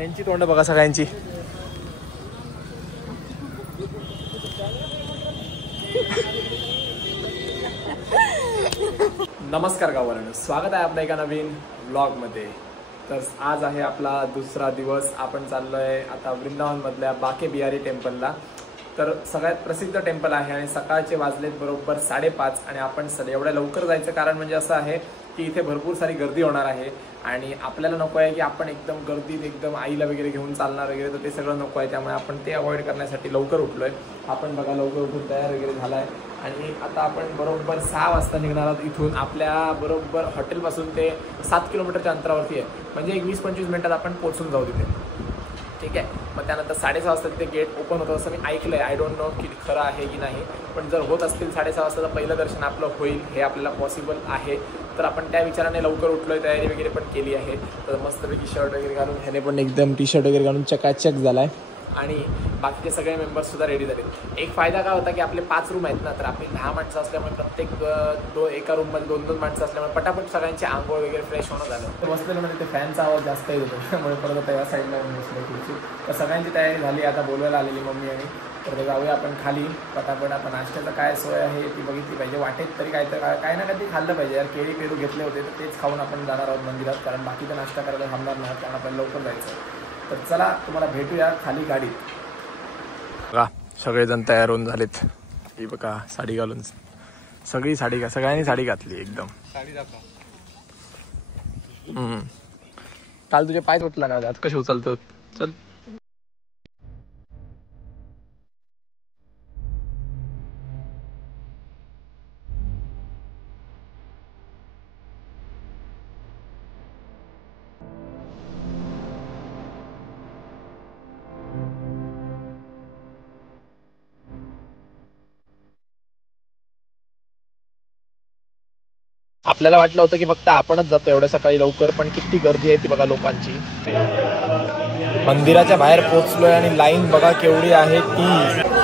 यांची तोंड बघा सगळ्यांची. नमस्कार गावाला, स्वागत आहे आपल्या एका नवीन व्लॉगमध्ये. तर आज आहे आपला दुसरा दिवस. आपण चाललोय आता वृंदावनमधल्या बाके बिहारी टेम्पलला. तर सगळ्यात प्रसिद्ध टेम्पल आहे आणि सकाळचे वाजलेत बरोबर 5:30 आणि आपण एवढ्या लवकर जायचं कारण म्हणजे असं आहे की इथे भरपूर सारी गर्दी होणार आहे आणि आपल्याला नको आहे की आपण एकदम गर्दीत एकदम आईला वगैरे घेऊन चालणार वगैरे, तर ते सगळं नको आहे. त्यामुळे आपण ते अवॉइड करण्यासाठी लवकर उठलोय. आपण बघा लवकर उठून तयार वगैरे झाला आहे आणि आता आपण बरोबर 6 वाजता निघणार आहोत इथून. आपल्या बरोबर हॉटेलपासून ते 7 किलोमीटरच्या अंतरावरती आहे, म्हणजे एक 20-25 मिनिटात आपण पोहोचून जाऊ तिथे. ठीक आहे. मग त्यानंतर 6:30 वाजता तिथे गेट ओपन होतं असं मी ऐकलं आहे. आय डोंट नो की खरं आहे की नाही, पण जर होत असतील 6:30 वाजता तर पहिलं दर्शन आपलं होईल, हे आपल्याला पॉसिबल आहे. तर आपण त्या विचाराने लवकर उठलोय, तयारी वगैरे पण केली आहे. तर मस्तपैकी शर्ट वगैरे घालून, ह्याने पण एकदम टी-शर्ट वगैरे घालून चकाचक झाला आहे आणि बाकीचे सगळे मेंबर्ससुद्धा रेडी झाले. एक फायदा काय होता की आपले 5 रूम आहेत ना, तर आपली 10 माणसं असल्यामुळे प्रत्येक एका रूममध्ये 2-2 माणसं असल्यामुळे पटापट सगळ्यांचे आंघोळ वगैरे फ्रेश होणं झालं. तर बसलेलं म्हणजे ते फॅनचा आवाज जास्त येत होता, त्यामुळे परत आता या साईडला बसलं खुर्ची. तर सगळ्यांची तयारी झाली. आता बोलवायला आलेली मम्मी आणि तर जाऊया आपण खाली पटापट. आपण नाश्त्याचं काय सोय आहे ती बघितली पाहिजे. वाटेत तरी काय ना काहीतरी खाल्लं पाहिजे. यार केळी पेरू घेतले होते तर तेच खाऊन आपण जाणार आहोत मंदिरात, कारण बाकीचा नाश्ता करायला थांबणार नाही, कारण आपल्याला लवकर जायचं. तर चला तुम्हाला भेटूया खाली गाडीत. बघा सगळेजण तयार होऊन झालेत. ही बघा साडी घालून, सगळ्यांनी साडी घातली एकदम. काल तुझे पाय तुटला ना, आज कसे उचलतो. चल आपल्याला वाटलं होतं की फक्त आपणच जातो एवढ्या सकाळी लवकर, पण किती गर्दी आहे ती बघा लोकांची. मंदिराच्या बाहेर पोहोचलोय आणि लाईन बघा केवढी आहे ती.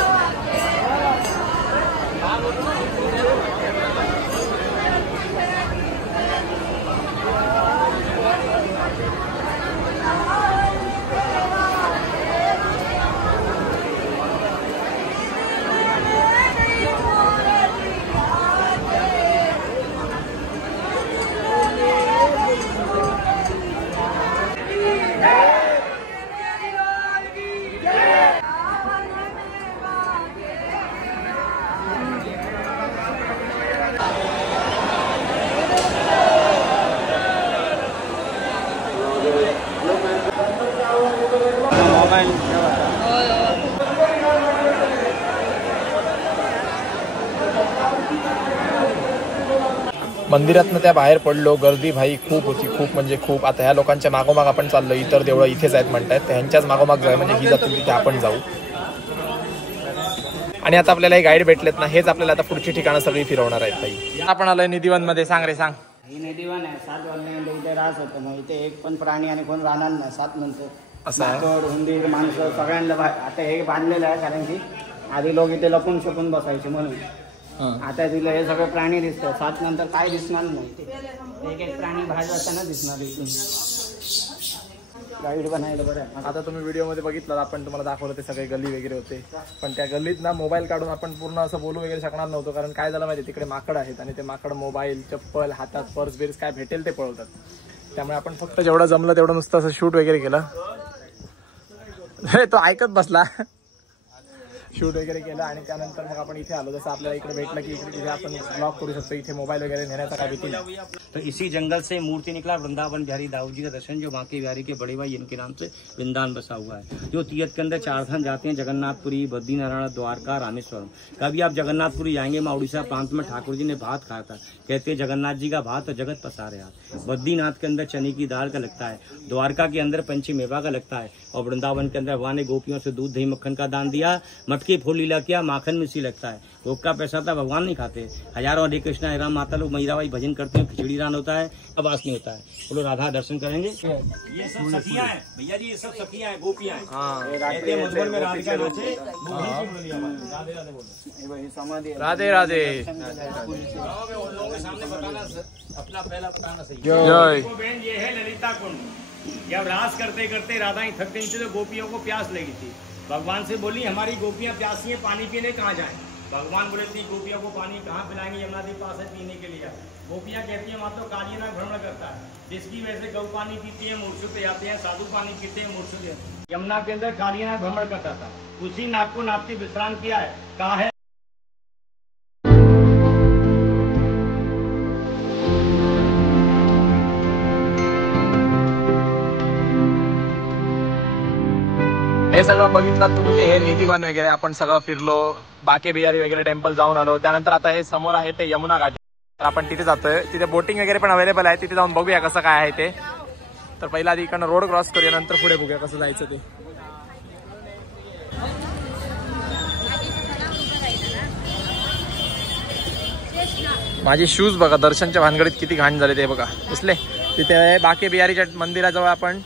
मंदिरातनं त्या बाहेर पडलो. गर्दी भाई खूप होती, खूप म्हणजे खूप. आता ह्या लोकांच्या मागोमाग आपण चाललो. इतर देवळं इथेच आहेत म्हणतात, ह्यांच्याच मागोमाग जाऊ, म्हणजे ही जातील तिथे आपण जाऊ. आणि आता आपल्याला हे गाईड भेटलेत ना, हेच आपल्याला आता पुढची ठिकाणं सगळी फिरवणार आहेत. ताई आपण आलोय निधिवन मध्ये. सांग रे सांग. ही निधिवन आहे. 7 वाजल्यानंतर इथे रास होतं, मग इथे एक पण प्राणी आणि कोण राहणार नाही 7 नंतर. असं आहे. हुंदीर माणसं सगळ्यांना आता हे बांधलेलं आहे, कारण की आधी लोक इथे लपून छपून बसायचे म्हणून. आता तिला हे सगळे प्राणी दिसतात. 7 नंतर काय दिसणार नाही. एक प्राणी बाहेर जाताना दिसणार. इथून गाईड बनायला बरं आहे. आता तुम्ही व्हिडिओमध्ये बघितलं, आपण तुम्हाला दाखवलं ते सगळे गल्ली वगैरे होते, पण त्या गल्लीत ना मोबाईल काढून आपण पूर्ण असं बोलू वगैरे शकणार नव्हतं, कारण काय झालं माहिती, तिकडे माकड आहेत आणि ते माकड मोबाईल, चप्पल, हातात पर्स बिर्स काय भेटेल ते पळवतात. त्यामुळे आपण फक्त जेवढं जमलं तेवढं नुसतं असं शूट वगैरे केलं. तो ऐकत बसला. शूट वगैरह केलं आणि त्यानंतर मग आपण इथे आलो. जसं आपल्याला इकडे भेटलं की इकडे आपण ब्लॉग करू शकतो. इथे मोबाईल वगैरह नेण्याचा काय भीती नाही. तो इसी जंगल से मूर्ति निकला वृंदावन बिहारी दाऊद जी का दर्शन, जो बांके बिहारी के बड़े भाई इनके नाम से वृंदावन बसा हुआ है। जो तीर्थ के अंदर 4 धाम जाते हैं, जगन्नाथपुरी, बद्रीनारायण, द्वारका, रामेश्वरम। कभी आप जगन्नाथपुरी जाएंगे, वहाँ उड़ीसा प्रांत में ठाकुर जी ने भात खाया था, कहते हैं जगन्नाथ जी का भात तो जगत पसारे हाथ। बद्रीनाथ के अंदर चने की दाल का लगता है, द्वारका के अंदर पंची मेवा का लगता है, और वृंदावन के अंदर भगवान ने गोपियों से दूध दही मक्खन का दान दिया, मटके फूल लीला किया, माखन मिश्री लगता है। भोग का पैसा था, भगवान नहीं खाते। हजारों हरे कृष्णा हरे राम माता लोग मीराबाई भजन करते हैं, खिचड़ी दान होता है, अब आस नहीं होता है। बोलो राधा दर्शन करेंगे। ये सब सखियां हैं भैया जी, ये सब सखियां हैं, गोपियां हैं। मधुबन में राधिका नाचे, राधे राधे। अपना पहला बताना सही। जय। ये है ललिता कुंड। जब रास करते करते राधा ही थक गई थी तो गोपियों को प्यास लगी थी। भगवान से बोली हमारी गोपियां प्यासी हैं, पानी पीने कहाँ जाएं? भगवान बोले थी गोपियों को पानी कहाँ पिलाएंगे, यमुना नदी पास है पीने के लिए। गोपियां कहती हैं वहाँ तो कालीनाग भ्रमण करता है, जिसकी वजह से गौ पानी पीती है मूर्छित पे जाते हैं, साधु पानी पीते हैं मूर्छित। यमुना के अंदर कालीनाग भ्रमण करता था, उसी नाग को नागती विश्राम किया है, कहा है। हे सगळं बघितलं तुम्ही, हे निधिवन वगैरे आपण सगळं फिरलो, बाके बिहारी वगैरे टेम्पल जाऊन आलो. त्यानंतर आता हे समोर आहे ते यमुना घाट, तर आपण तिथे जातोय. तिथे बोटिंग वगैरे पण अवेलेबल आहे, तिथे जाऊन बघूया कसं काय आहे ते. तर पहिला आधी इकडनं रोड क्रॉस करूया, नंतर पुढे बघूया कसं जायचं ते. माझे शूज बघा, दर्शनच्या भानगडीत किती घाण झाले ते बघा. दिसले तिथे बाके बिहारीच्या मंदिराजवळ आपण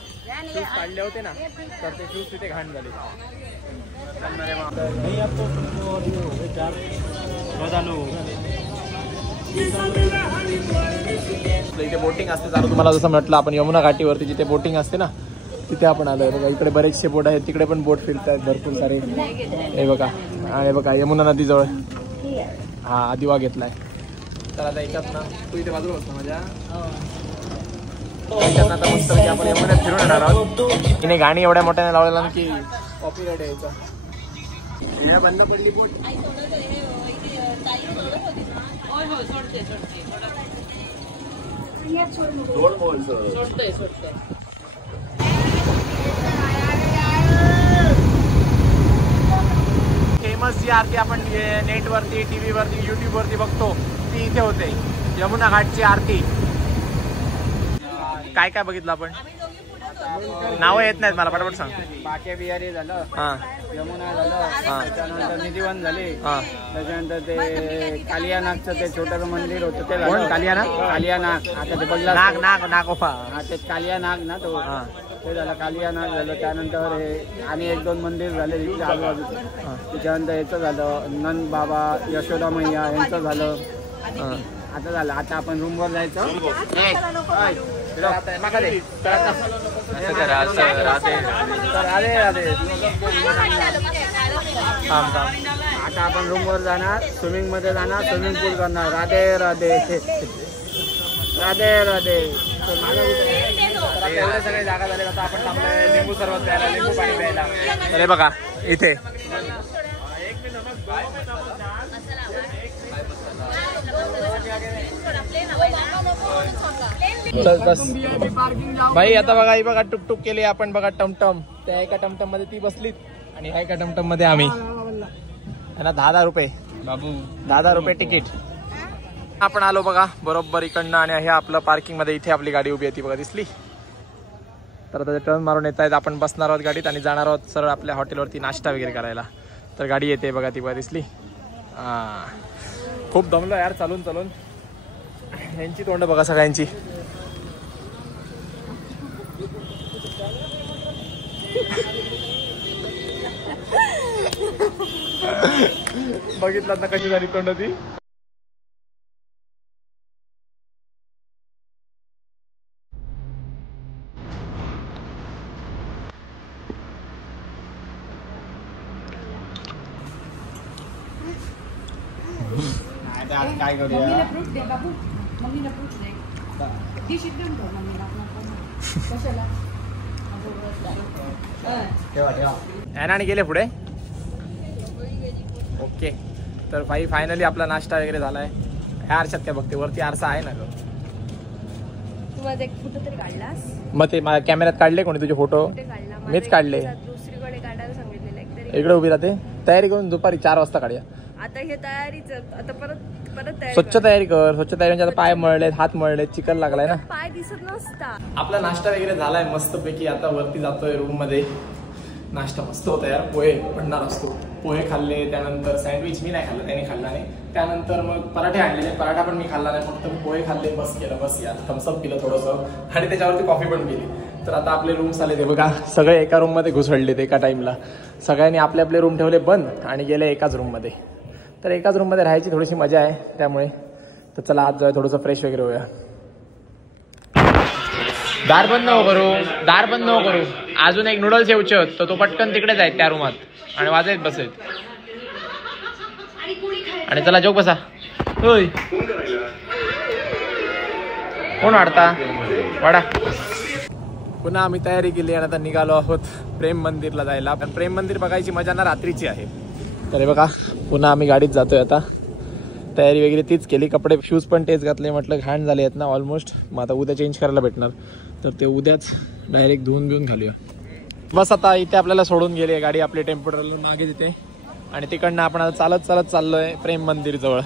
शूज काढले होते ना, तर ते शूज तिथे घाण झाले. इथे बोटिंग असते चालू, तुम्हाला जसं म्हटलं आपण यमुना घाटीवरती जिथे बोटिंग असते ना तिथे आपण आलोय बघा. इकडे बरेचसे बोट आहेत, तिकडे पण बोट फिरत आहेत भरपूर सारे. हे बघा, हे बघा यमुना नदीजवळ हा आदिवा घेतलाय. तर आता याच्यात ना तू इथे बाजूला होता माझ्या, आता मस्त आपण यमुनेत फिरून येणार आहोत. तिने गाणी एवढ्या मोठ्याने लावलेला की कॉपीराइट यायचा. बंद पडली बोट. फेमस जी आरती आपण नेटवरती, टीव्ही वरती, युट्यूब वरती बघतो ती इथे होते, यमुना घाटची आरती. काय काय बघितलं आपण? नाव येत नाहीत मला, पटापट सांग. बाके बिहारी झालं, यमुना झालं, त्याच्यानंतर निधिवन झाले, त्याच्यानंतर ते कालियानागचं ते छोटं मंदिर होतं ते झालं. कालियानाग? कालियानाग आता ते बघला नाग नाग नागोफा, हा ते कालियानाग ना तो, ते झालं कालियानाग झालं. त्यानंतर हे आणि एक दोन मंदिर झाले तिथे आजूबाजूचं. त्याच्यानंतर याचं झालं नंद बाबा, यशोदा मैया यांचं झालं. आता झालं, आता आपण रूमवर जायचं. आता आपण रूमवर जाणार, स्विमिंग मध्ये जाणार, स्विमिंग पूल करणार. राधे राधे राधे राधे. एवढे सगळे जागा झाले. आता आपण थांबलोय लिंबू सरबत प्यायला, लिंबू पाणी प्यायला. अरे बघा इथे भाई. आता बघा ही बघा टुकटुक केली आपण बघा, टमटम. त्या एका टमटम मध्ये ती बसलीत आणि ह्या एका टमटम मध्ये आम्ही. त्यांना 10,000 रुपये बाबू, 10,000 रुपये तिकीट. आपण आलो बघा बरोबर इकडनं, आणि हे आपलं पार्किंग मध्ये इथे आपली गाडी उभी आहे ती बघा, दिसली. तर आता टर्न मारून येत आहेत. आपण बसणार आहोत गाडीत आणि जाणार आहोत सरळ आपल्या हॉटेलवरती नाश्ता वगैरे करायला. तर गाडी येते बघा ती बघा, दिसली. खूप दमलो यार चालून चालून. यांची तोंड बघा सगळ्यांची. बघितलं ना कशी झाली तोंड ती. काय करूया, फ्रूट दे बाबू, मम्मीला फ्रूट दे. डिश एकदम ठेव मम्मीला कशाला. आणि गेले पुढे. ओके, तर भाई फायनली आपला नाश्ता वगैरे झालाय. ह्या आरशात काय बघते, वरती आरसा आहे ना ग. तू माझा एक फोटो तरी काढलास? मग ते माझ्या कॅमेऱ्यात काढले कोणी तुझे फोटो? मीच काढले. दुसरीकडे काढायला सांगितलेलं एक. इकडे उभी राहते, तयारी करून दुपारी 4 वाजता काढूया. आता हे तयारीच, आता परत स्वच्छ तयारी कर. स्वच्छ तयारी म्हणजे आता पाय मळलेत, हात मळलेत, चिकन लागलाय ना, पाय दिसत नसता. आपला नाश्ता वगैरे झालाय मस्त पैकी. आता वरती जातोय रूम मध्ये. नाश्ता मस्त होता यार, पोहे बनणार असतो. पोहे खाल्ले, त्यानंतर सँडविच मी नाही खाल्लं, त्याने खाल्ला नाही. त्यानंतर मग पराठे आणलेले, पराठा पण मी खाल्ला नाही, फक्त मी पोहे खाल्ले. बस केलं, बस यार. थम्सअप पिलं थोडंसं आणि त्याच्यावरती कॉफी पण पिली. तर आता आपले रूम्स आले ते बघा, सगळे एका रूम मध्ये घुसळलेत एका टाइमला. सगळ्यांनी आपले आपले रूम ठेवले बंद आणि गेले एकाच रूम मध्ये. तर एकाच रूम मध्ये राहायची थोडीशी मजा आहे त्यामुळे. तर चला आज थोडंसं फ्रेश वगैरे होऊया. दार बंद नको करू. अजून एक नूडल्स येऊचे होत तो पटकन तिकडेच आहेत त्या रूमात आणि वाजत बसेल. आणि चला जोक बसा. होय कोण वाढता वाडा. पुन्हा आम्ही तयारी केली आणि आता निघालो आहोत प्रेम मंदिरला जायला. पण प्रेम मंदिर बघायची मजा ना रात्रीची आहे. तर हे बघा पुन्हा आम्ही गाडीत जातोय आता. तयारी वगैरे तीच केली, कपडे शूज पण तेच घातले. म्हटलं घाण झाले आहेत ना ऑलमोस्ट. मग आता उद्या चेंज करायला भेटणार तर ते उद्याच डायरेक्ट धुवून बिवून घालूया. बस आता इथे आपल्याला सोडून गेली गाडी आपली टेम्पो ट्रॅव्हलर मागे तिथे. आणि तिकडनं आपण आता चालत चाललोय प्रेम मंदिर जवळ.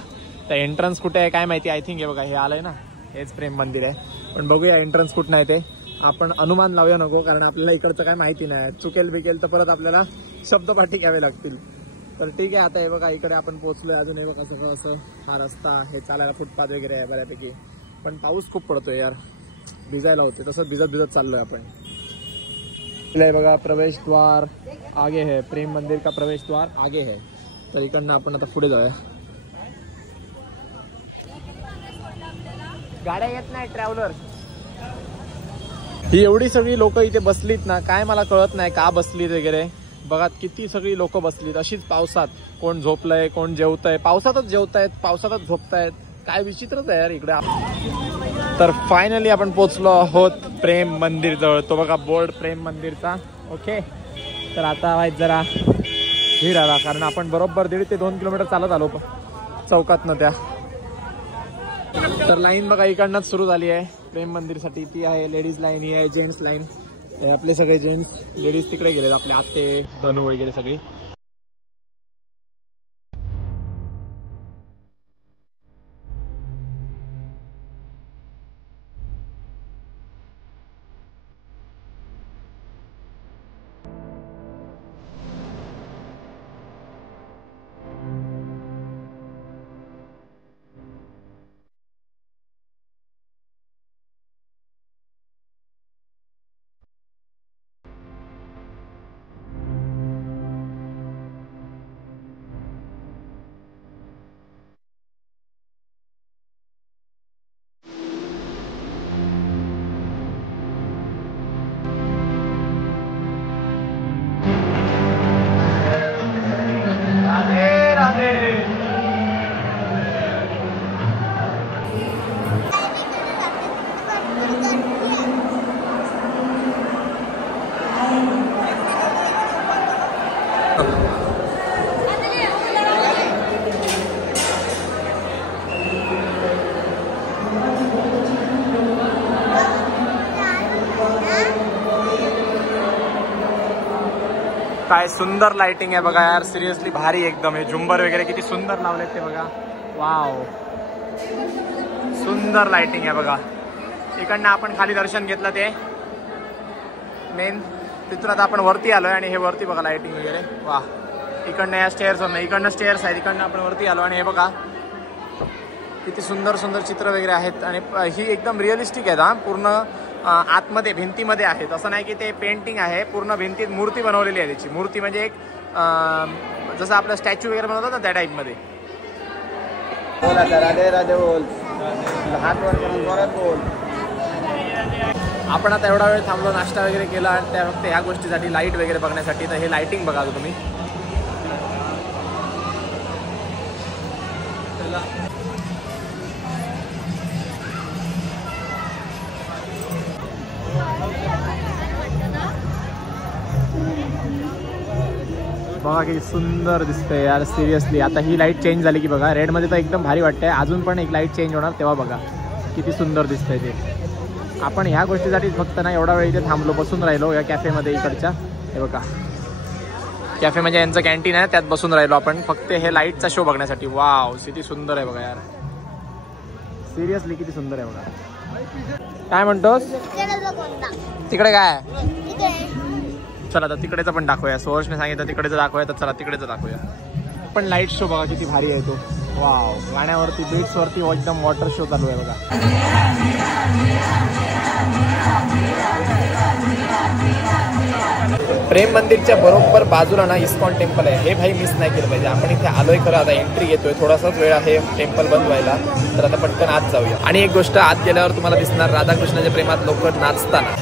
तर एंट्रन्स कुठे आहे काय माहिती. आय थिंक हे बघा हे आलंय ना, हेच प्रेम मंदिर आहे. पण बघूया एंट्रन्स कुठं आहे ते. आपण अनुमान लावूया नको कारण आपल्याला इकडचं काय माहिती नाही. चुकेल बिकेल तर परत आपल्याला शब्दपाठी घ्यावे लागतील. तर ठीक आहे आता हे बघा इकडे आपण पोहोचलोय. अजून हे बघा सगळं असं हा रस्ता, हे चालायला फुटपाथ वगैरे आहे बऱ्यापैकी. पण पाऊस खूप पडतोय यार, भिजायला होते. तसंच भिजत चाललोय आपण. हे बघा प्रवेशद्वार आगे है, प्रेम मंदिर का प्रवेशद्वार आगे है. तर इकडनं आपण आता पुढे जाऊया. गाड्या येत नाही ट्रॅव्हलर. ही एवढी सगळी लोक इथे बसलीत ना, काय मला कळत नाही का बसलीत वगैरे. बघा किती सगळी लोक बसलीत अशीच पावसात. कोण झोपलंय, कोण जेवतंय, पावसातच जेवतायत, पावसातच झोपतायत. काय विचित्रच आहे यार इकडे. तर फायनली आपण पोहोचलो आहोत प्रेम मंदिर जवळ. तो बघा बोर्ड प्रेम मंदिरचा. ओके तर आता वाईट जरा भीड आला कारण आपण बरोबर 1.5 ते 2 किलोमीटर चालत आलो चौकातनं त्या. तर लाईन बघा इकडनंच सुरू झाली आहे प्रेम मंदिरसाठी. ती आहे लेडीज लाईन, ही आहे जेंट्स लाईन. आपले सगळे जेंट्स, लेडीज तिकडे गेलेत, आपले आते धनू वगैरे सगळी. काय सुंदर लाइटिंग आहे बघा यार, सिरियसली भारी एकदम. हे झुंबर वगैरे किती सुंदर लावलेत ते बघा. वाव सुंदर लाइटिंग आहे बघा. इकडनं आपण खाली दर्शन घेतलं ते मेन. तिथून आता आपण वरती आलोय आणि हे वरती बघा लाइटिंग वगैरे. वा इकडनं या स्टेअर्स नाही, इकडनं स्टेअर्स आहेत, इकडनं आपण वरती आलो आणि हे बघा किती सुंदर सुंदर चित्र वगैरे आहेत. आणि ही एकदम रिअलिस्टिक आहेत हा. पूर्ण आतमध्ये भिंतीमध्ये आहेत, असं नाही की ते पेंटिंग आहे. पूर्ण भिंतीत मूर्ती बनवलेली आहे. त्याची मूर्ती म्हणजे एक जसं आपलं स्टॅच्यू वगैरे बनवतात ना त्या टाईपमध्ये. राधे राधे बोल, हात वर करून जोरात बोल. आपण आता एवढा वेळ थांबलो, नाश्ता वगैरे केला आणि त्या फक्त ह्या गोष्टीसाठी, लाईट वगैरे बघण्यासाठी. तर हे लाईटिंग बघा तुम्ही. बघा किती सुंदर दिसतंय यार सिरियसली. आता ही लाईट चेंज झाली की बघा, रेडमध्ये तर एकदम भारी वाटतंय. अजून पण एक लाईट चेंज होणार तेव्हा बघा किती सुंदर दिसतंय ते. आपण ह्या गोष्टीसाठी फक्त ना एवढा वेळ इथे थांबलो, बसून राहिलो या कॅफेमध्ये इकडच्या. हे बघा कॅफे म्हणजे यांचं कॅन्टीन आहे, त्यात बसून राहिलो आपण फक्त हे लाईटचा शो बघण्यासाठी. वाव किती सुंदर आहे बघा यार, सिरियसली किती सुंदर आहे बघा. काय म्हणतोस तिकडे काय? चला आता तिकडेचं पण दाखवूया. सोर्सने सांगितलं तिकडेचं दाखवूया, तर चला तिकडेचं दाखवूया. पण लाईट शो बघा किती भारी आहे तो. वाव गाण्यावरती बीट्सवरती एकदम वॉटर शो चालू आहे बघा. प्रेम मंदिरच्या बरोबर बाजूला ना इस्कॉन टेम्पल आहे, हे भाई मिस नाही केलं पाहिजे. आपण इथे आलोय खरं, आता एंट्री घेतोय, थोडासाच वेळ आहे टेम्पल बंद व्हायला, तर आता पटकन आत जाऊया. आणि एक गोष्ट, आत गेल्यावर तुम्हाला दिसणार राधाकृष्णाच्या प्रेमात लोक नाचताना.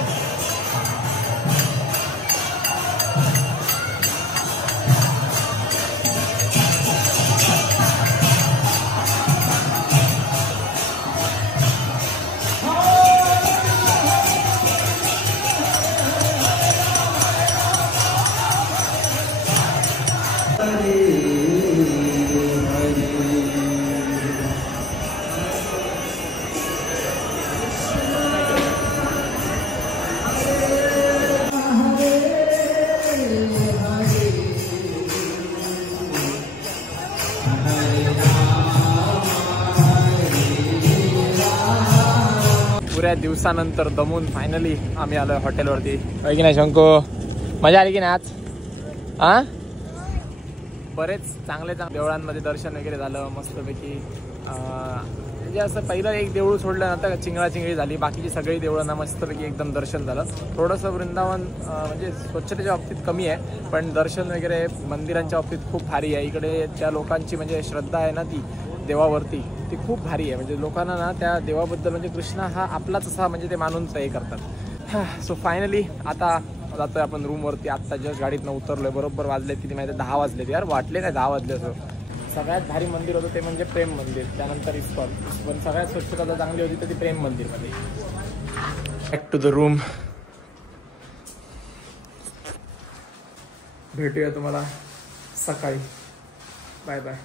पुऱ्या दिवसानंतर दमून फायनली आम्ही आलोय हॉटेलवरती. आहे की नाही शंको? मजा आली की नाही आज? हा, बरेच चांगले देवळांमध्ये दर्शन वगैरे झालं मस्तपैकी. म्हणजे असं पहिलं एक देऊळ सोडलं नंतर चिंगळी झाली, बाकीची सगळी देवळांना मस्तपैकी एकदम दर्शन झालं. थोडंसं वृंदावन म्हणजे स्वच्छतेच्या बाबतीत कमी आहे, पण दर्शन वगैरे मंदिरांच्या बाबतीत खूप भारी आहे. इकडे त्या लोकांची म्हणजे श्रद्धा आहे ना ती देवावरती, ती खूप भारी आहे. म्हणजे लोकांना ना त्या देवाबद्दल म्हणजे कृष्ण हा आपलाच असा म्हणजे ते मानून हे करतात. सो फायनली आता जातोय आपण रूमवरती. आत्ता जस्ट गाडीतनं उतरलोय, बरोबर वाजले किती माहिती, 10 वाजले. यार वाटले नाही 10 वाजले असं. सगळ्यात भारी मंदिर होतं ते म्हणजे प्रेम मंदिर, त्यानंतर इस्कॉन. पण सगळ्यात स्वच्छता चांगली होती तर ती प्रेम मंदिरमध्ये. Back to the room. भेटूया तुम्हाला सकाळी. Bye bye.